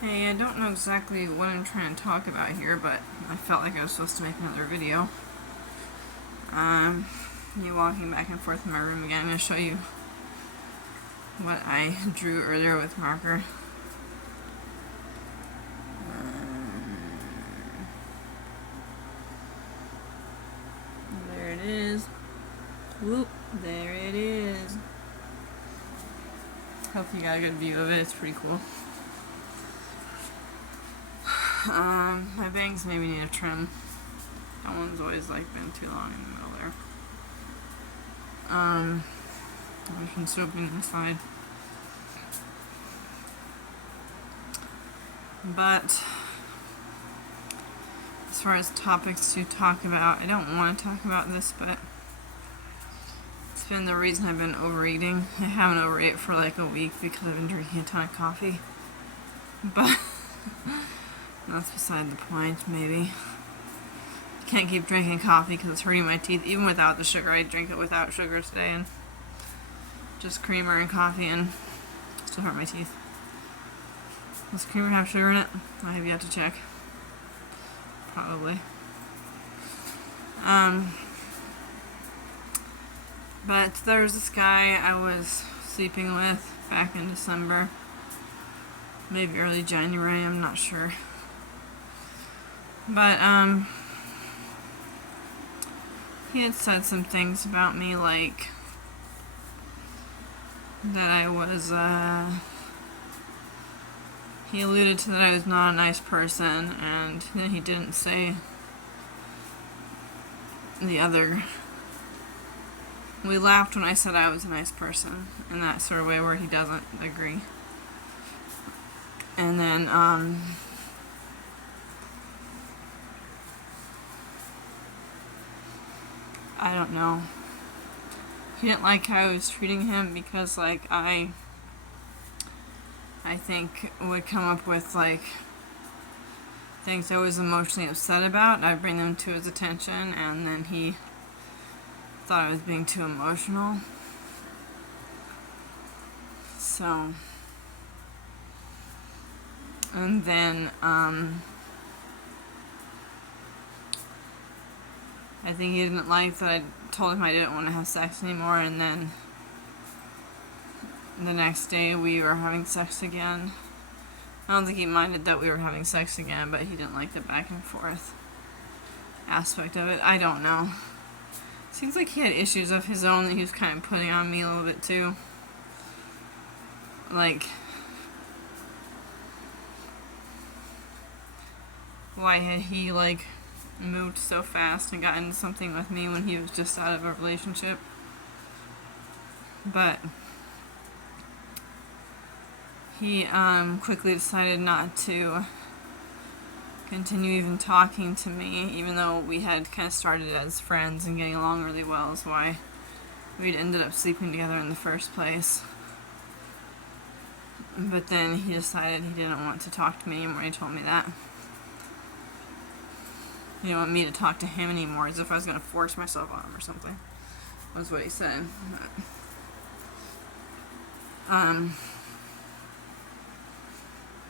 Hey, I don't know exactly what I'm trying to talk about here, but I felt like I was supposed to make another video. Me walking back and forth in my room again. I'm going to show you what I drew earlier with marker. There it is. Whoop, there it is. Hope you got a good view of it. It's pretty cool. My bangs maybe need a trim. That one's always been too long in the middle there. There's some soaping inside. But as far as topics to talk about, I don't want to talk about this, but it's been the reason I've been overeating. I haven't overate for like a week because I've been drinking a ton of coffee. But that's beside the point, maybe. Can't keep drinking coffee because it's hurting my teeth. Even without the sugar, I drink it without sugar today, and just creamer and coffee, and still hurt my teeth. Does creamer have sugar in it? I have yet to check. Probably. But there's this guy I was sleeping with back in December. Maybe early January, I'm not sure. But, he had said some things about me, like that I was, he alluded to that I was not a nice person, and then he didn't say the other. We laughed when I said I was a nice person, in that sort of way where he doesn't agree. And then, I don't know. He didn't like how I was treating him because, I think would come up with, things I was emotionally upset about. I'd bring them to his attention, and then he thought I was being too emotional. So, and then, I think he didn't like that I told him I didn't want to have sex anymore, and then the next day we were having sex again. I don't think he minded that we were having sex again, but he didn't like the back and forth aspect of it. I don't know. Seems like he had issues of his own that he was kind of putting on me a little bit too. Why had he moved so fast and got into something with me when he was just out of a relationship? But he quickly decided not to continue even talking to me, even though we had kind of started as friends and getting along really well, is why we'd ended up sleeping together in the first place. But then he decided he didn't want to talk to me anymore. He told me that. He didn't want me to talk to him anymore, as if I was going to force myself on him or something. Was what he said.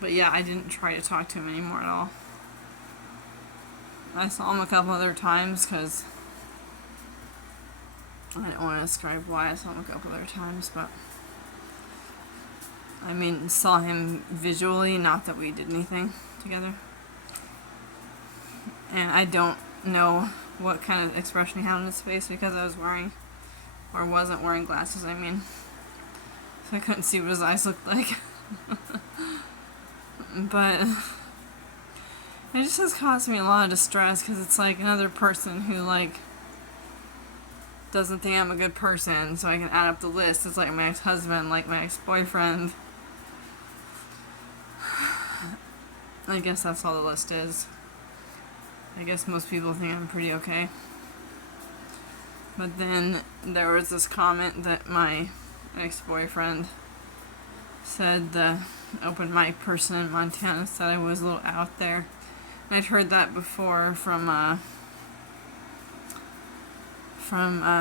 But yeah, I didn't try to talk to him anymore at all. I saw him a couple other times because I don't want to describe why I saw him a couple other times, but I mean, saw him visually, not that we did anything together. And I don't know what kind of expression he had on his face because I was wearing, or wasn't wearing glasses, I mean. So I couldn't see what his eyes looked like. But it just has caused me a lot of distress because it's like another person who doesn't think I'm a good person, so I can add up the list. It's like my ex-husband, like my ex-boyfriend. I guess that's all the list is. I guess most people think I'm pretty okay. But then there was this comment that my ex-boyfriend said, the open mic person in Montana said I was a little out there. And I'd heard that before from a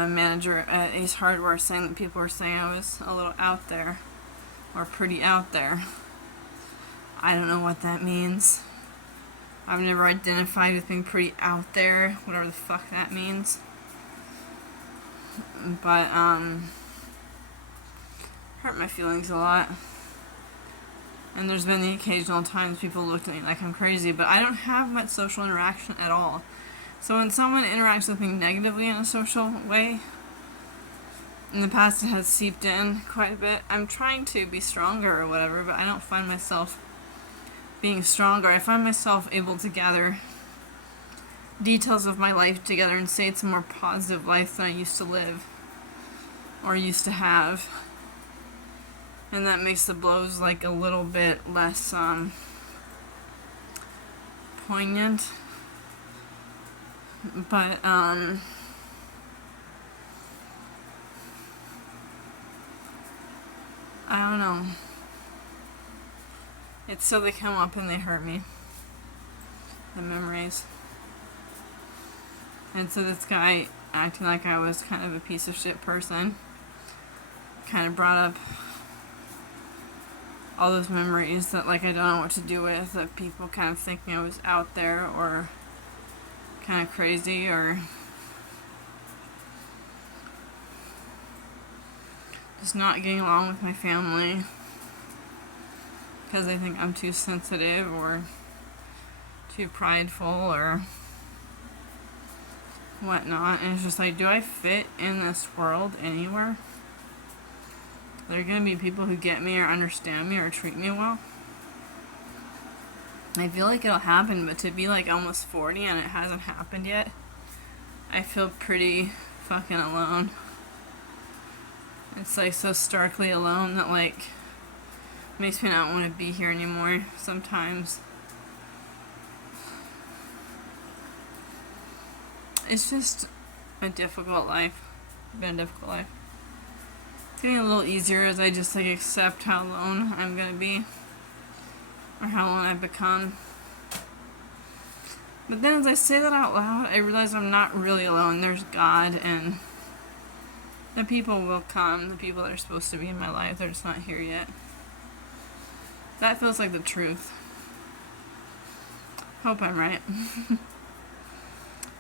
manager at Ace Hardware, saying that people were saying I was a little out there, or pretty out there. I don't know what that means. I've never identified with being pretty out there, whatever the fuck that means. But, hurt my feelings a lot. And there's been the occasional times people looked at me like I'm crazy, but I don't have much social interaction at all. So when someone interacts with me negatively in a social way, in the past it has seeped in quite a bit. I'm trying to be stronger or whatever, but I don't find myself being stronger. I find myself able to gather details of my life together and say it's a more positive life than I used to live or used to have. And that makes the blows like a little bit less poignant. But I don't know. It's so they come up and they hurt me. The memories. And so this guy acting like I was kind of a piece of shit person kind of brought up all those memories that like I don't know what to do with, that people kind of thinking I was out there or kind of crazy or just not getting along with my family because they think I'm too sensitive or too prideful or whatnot. And it's just like, do I fit in this world anywhere? There are going to be people who get me or understand me or treat me well. I feel like it'll happen, but to be like almost 40 and it hasn't happened yet, I feel pretty fucking alone. It's like so starkly alone that like makes me not want to be here anymore sometimes. It's just a difficult life. It's been a difficult life. It's getting a little easier as I just like accept how alone I'm gonna be or how alone I've become. But then as I say that out loud, I realize I'm not really alone. There's God and the people will come, the people that are supposed to be in my life, they're just not here yet. That feels like the truth. Hope I'm right.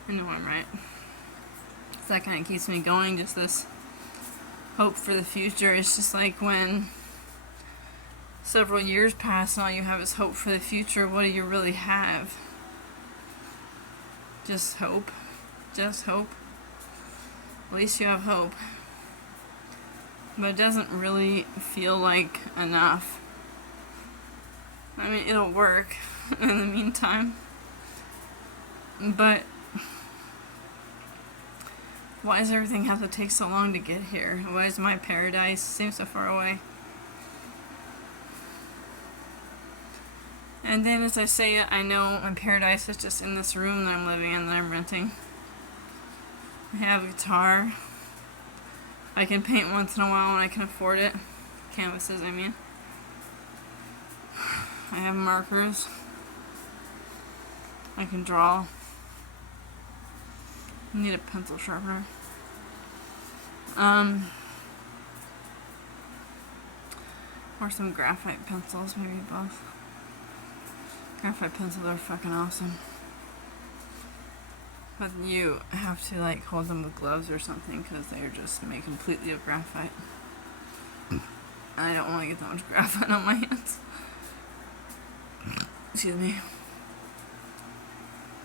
I know I'm right. So that kind of keeps me going, just this hope for the future. It's just like when several years pass and all you have is hope for the future, what do you really have? Just hope. Just hope. At least you have hope. But it doesn't really feel like enough. I mean, it'll work in the meantime. But why does everything have to take so long to get here? Why does my paradise seem so far away? And then as I say it, I know my paradise is just in this room that I'm living in, that I'm renting. I have a guitar. I can paint once in a while when I can afford it. Canvases, I mean. I have markers. I can draw. I need a pencil sharpener. Or some graphite pencils, maybe both. Graphite pencils are fucking awesome. But you have to like hold them with gloves or something because they're just made completely of graphite. I don't want to get that much graphite on my hands. Excuse me.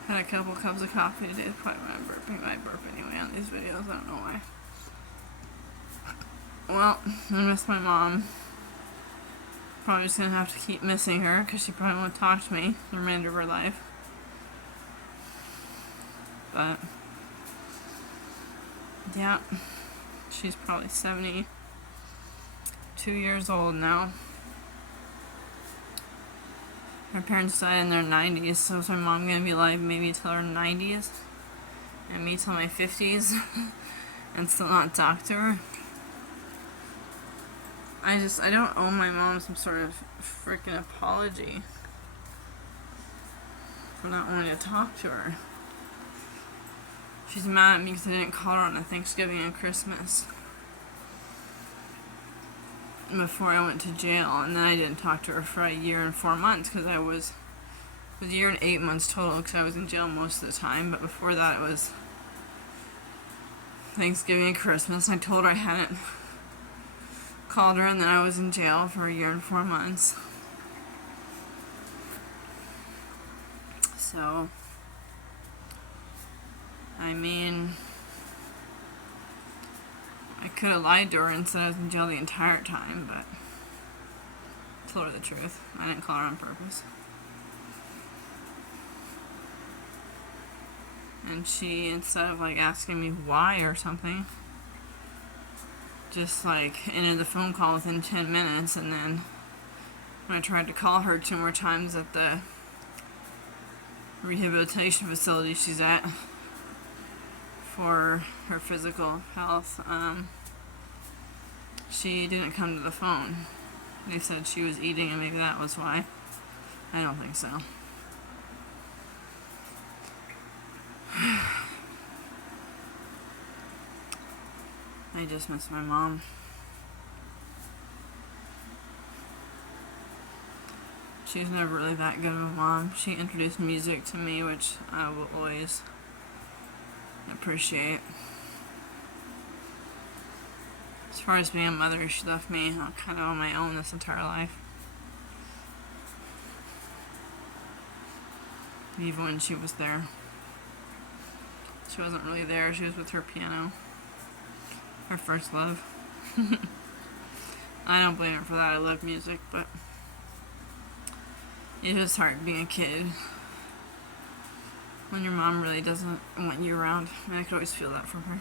Had a couple cups of coffee today. That's probably why I'm burping. I burp anyway on these videos. I don't know why. Well, I miss my mom. Probably just gonna have to keep missing her because she probably won't talk to me the remainder of her life. But yeah, she's probably 72 years old now. Her parents died in their 90s, so is my mom gonna be alive maybe till her 90s and me till my 50s and still not talk to her? I don't owe my mom some sort of freaking apology for not wanting to talk to her. She's mad at me because I didn't call her on a Thanksgiving and Christmas. before I went to jail, and then I didn't talk to her for a year and 4 months because it was a year and 8 months total because I was in jail most of the time. But before that, it was Thanksgiving and Christmas. I told her I hadn't called her, and then I was in jail for a year and 4 months. So, I mean, I could have lied to her and said I was in jail the entire time, but I told her the truth. I didn't call her on purpose. And she, instead of like asking me why or something, just like ended the phone call within 10 minutes. And then when I tried to call her 2 more times at the rehabilitation facility she's at for her physical health, she didn't come to the phone. They said she was eating, and maybe that was why. I don't think so. I just miss my mom. She was never really that good of a mom. She introduced music to me, which I will always appreciate. As far as being a mother, she left me kind of on my own this entire life. Even when she was there. She wasn't really there. She was with her piano. Her first love. I don't blame her for that. I love music, but it is hard being a kid when your mom really doesn't want you around. And I could always feel that from her.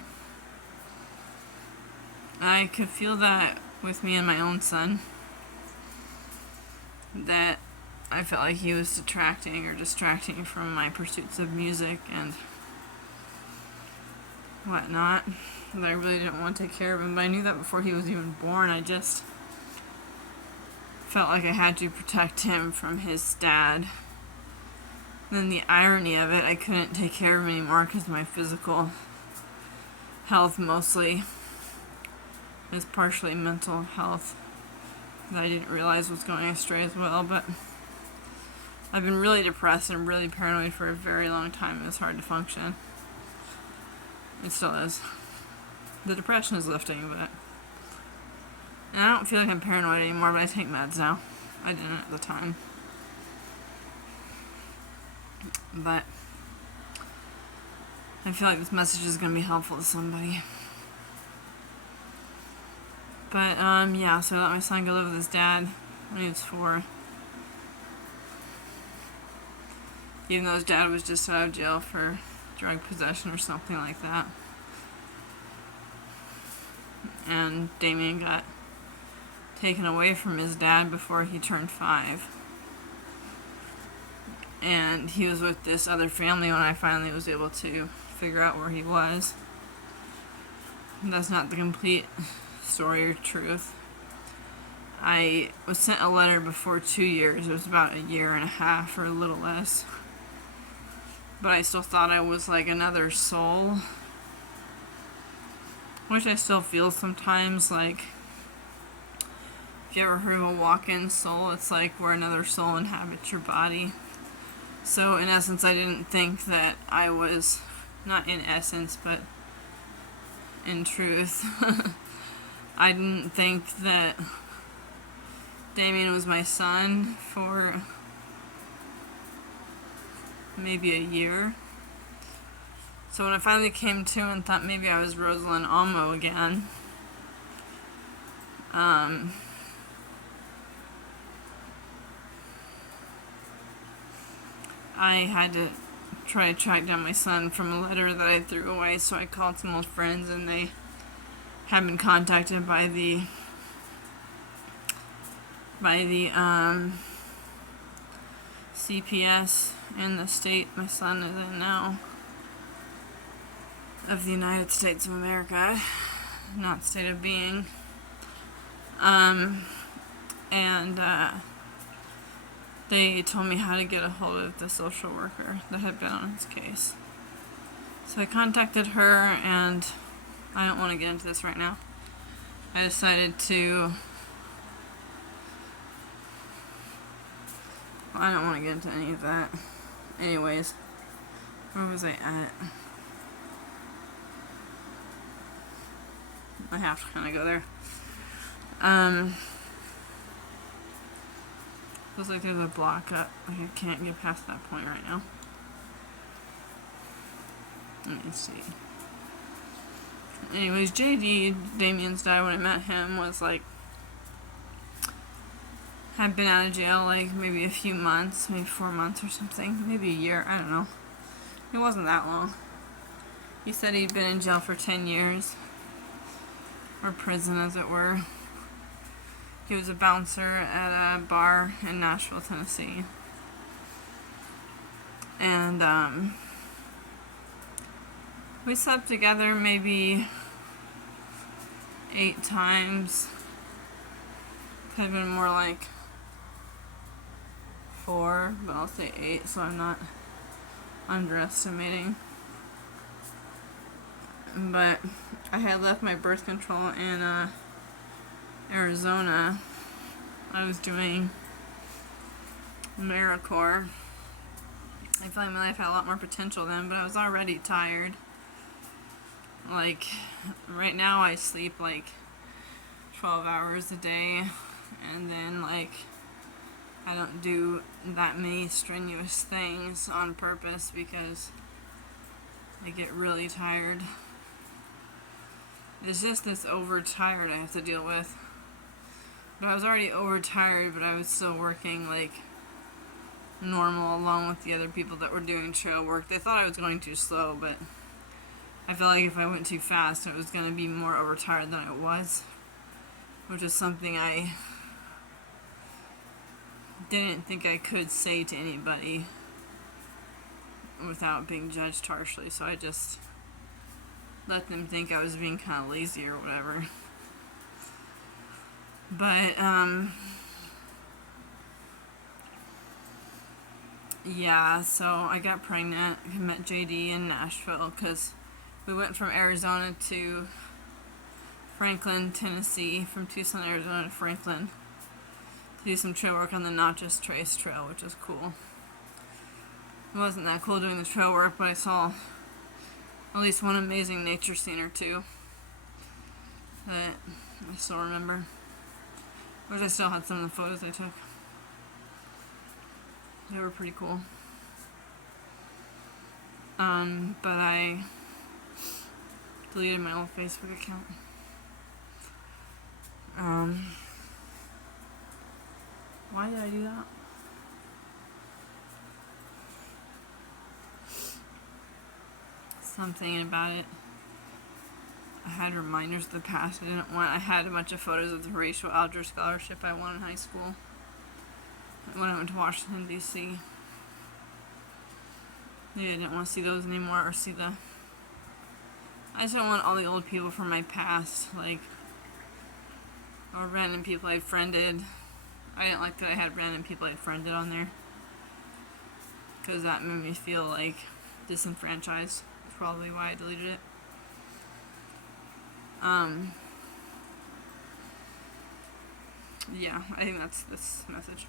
I could feel that with me and my own son. That I felt like he was distracting from my pursuits of music and whatnot. That I really didn't want to take care of him. But I knew that before he was even born. I just felt like I had to protect him from his dad. And then the irony of it, I couldn't take care of him anymore because of my physical health mostly. It was partially mental health that I didn't realize was going astray as well. But I've been really depressed and really paranoid for a very long time. It was hard to function. It still is. The depression is lifting, but... And I don't feel like I'm paranoid anymore, but I take meds now. I didn't at the time. But I feel like this message is going to be helpful to somebody. But, yeah, so I let my son go live with his dad when he was 4. Even though his dad was just out of jail for drug possession or something like that. And Damien got taken away from his dad before he turned 5. And he was with this other family when I finally was able to figure out where he was. And that's not the complete story or truth. I was sent a letter before 2 years. It was about a year and a half or a little less. But I still thought I was like another soul. Which I still feel sometimes, like, if you ever heard of a walk-in soul, it's like where another soul inhabits your body. So in essence, I didn't think that I was, not in essence, but in truth, I didn't think that Damien was my son for maybe a year. So when I finally came to and thought maybe I was Rosalyn Amo again, I had to try to track down my son from a letter that I threw away. So I called some old friends, and they had been contacted by the CPS in the state my son is in now, of the United States of America, not state of being. They told me how to get a hold of the social worker that had been on his case. So I contacted her, and I don't want to get into this right now. I decided to I don't want to get into any of that. Anyways, where was I at? I have to kind of go there. Feels like there's a block up. Like I can't get past that point right now. Let me see. Anyways, JD, Damien's dad, when I met him, was like, had been out of jail like maybe a few months, maybe 4 months or something, maybe a year, I don't know. It wasn't that long. He said he'd been in jail for 10 years, or prison as it were. He was a bouncer at a bar in Nashville, Tennessee. And we slept together maybe 8 times. Could have been more like 4, but I'll say 8, so I'm not underestimating. But I had left my birth control in Arizona. I was doing AmeriCorps. I felt like my life had a lot more potential then, but I was already tired. Like, right now I sleep like 12 hours a day, and then like I don't do that many strenuous things on purpose because I get really tired. It's just this overtired I have to deal with. But I was already overtired, but I was still working like normal along with the other people that were doing trail work. They thought I was going too slow, but I felt like if I went too fast, I was going to be more overtired than I was, which is something I didn't think I could say to anybody without being judged harshly, so I just let them think I was being kind of lazy or whatever. But, yeah, so I got pregnant. I met JD in Nashville because we went from Arizona to Franklin, Tennessee, from Tucson, Arizona to Franklin, to do some trail work on the Natchez Trace Trail, which is cool. It wasn't that cool doing the trail work, but I saw at least one amazing nature scene or two that I still remember. Which I still had some of the photos I took. They were pretty cool. But I deleted my old Facebook account. Why did I do that? Something about it. I had reminders of the past. I had a bunch of photos of the racial algebra scholarship I won in high school when I went to Washington, D.C. Maybe I didn't want to see those anymore, or see the... I just don't want all the old people from my past, like, or random people I friended. I didn't like that I had random people I friended on there, because that made me feel like disenfranchised. That's probably why I deleted it. Yeah, I think that's this message.